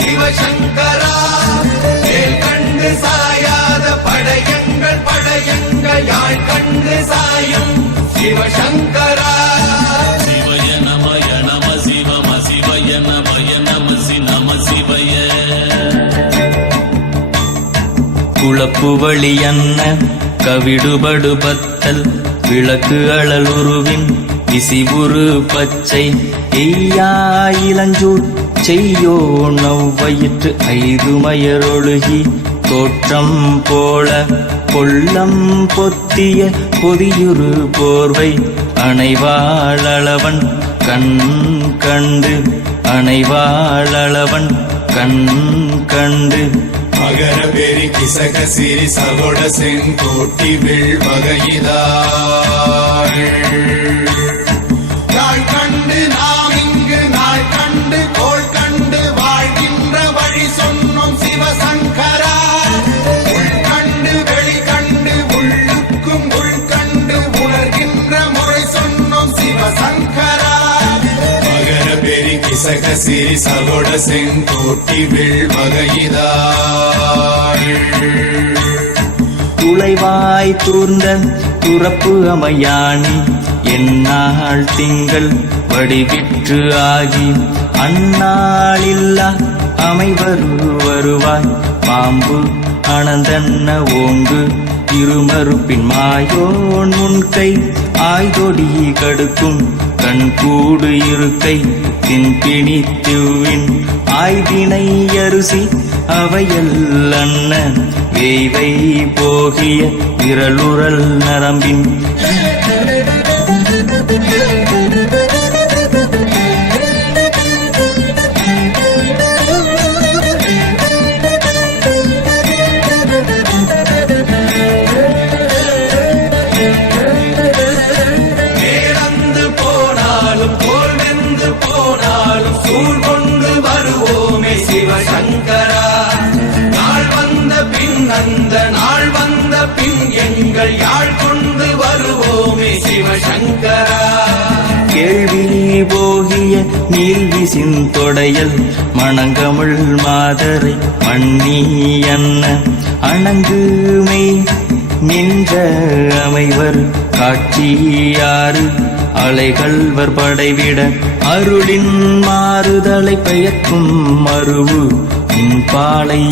சிவசங்கரா வேல் கண்டு சாயாத படையங்கள் படையங்கள் யாழ் கண்டு சாயும் சிவசங்கரா சிவய நமய நம சிவம சிவய நமய நம நம சிவய குளப்புவழி அன்ன கவிடுபடு பத்தல் விளக்கு அழல் உருவின் விசிவுரு பச்சை எய்யா இளஞ்சூர் செய்யோ நவ்வயிற்று ஐதுமயரொழுகி தோற்றம் போல கொள்ளம் பொத்திய பொதியுரு போர்வை அணைவாளவன் கண் கண்டு அணைவாளவன் கண் கண்டு மகர பெரி கிசக சிறி சகோட செங்கோட்டி வில் வகையிதாள் நாள் கண்டு நாம் இங்கு நாள் கண்டு கோள் கண்டு வாழ்கின்ற வழி சொன்னோம் சிவசங்கரா உள் கண்டு வெளி கண்டு உள்ளுக்கும் உள் கண்டு உணர்கின்ற முறை சொன்னோம் சிவசங்கரா மகர பெரி கிசக சிறி சகோட செங்கோட்டி வில் வகையிதாள் துளைவாய் தூர்ந்த துறப்பு அமையாணி எந்நாள் திங்கள் வடிவிற்று ஆகி அந்நாளில்லா வருவாய் பாம்பு அனந்தன்ன ஓங்கு இருமறுப்பின் மாயோன் முன்கை ஆய்தொடி கடுக்கும் கண்கூடு இருக்கை தின்பிணி திவ்வின் ஆய்வினை அரிசி அவையல் அன்ன வேய்வை போகிய விரலுரல் நரம்பின் சிவசங்கரா நாள் வந்த பின் அந்த நாள் வந்த பின் எங்கள் யாழ் கொண்டு வருவோமே சிவசங்கரா கேள்வி போகிய நீல்விசின் தொடையல் மணங்கமிழ் மாதரை மண்ணி அன்ன அணங்குமை நின்ற அமைவர் காட்சியாறு அலைகள்வர் படைவிட அருளின் மாறுதலை பெயர்க்கும் மருவு பாலை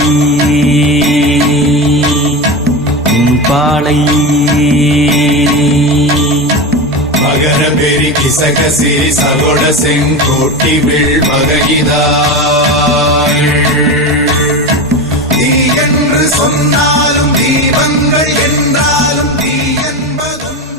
மகர பெரி கிசக சிறி சகோட செங்கோட்டி வில் வகையிதாள் தீ என்று சொன்னார்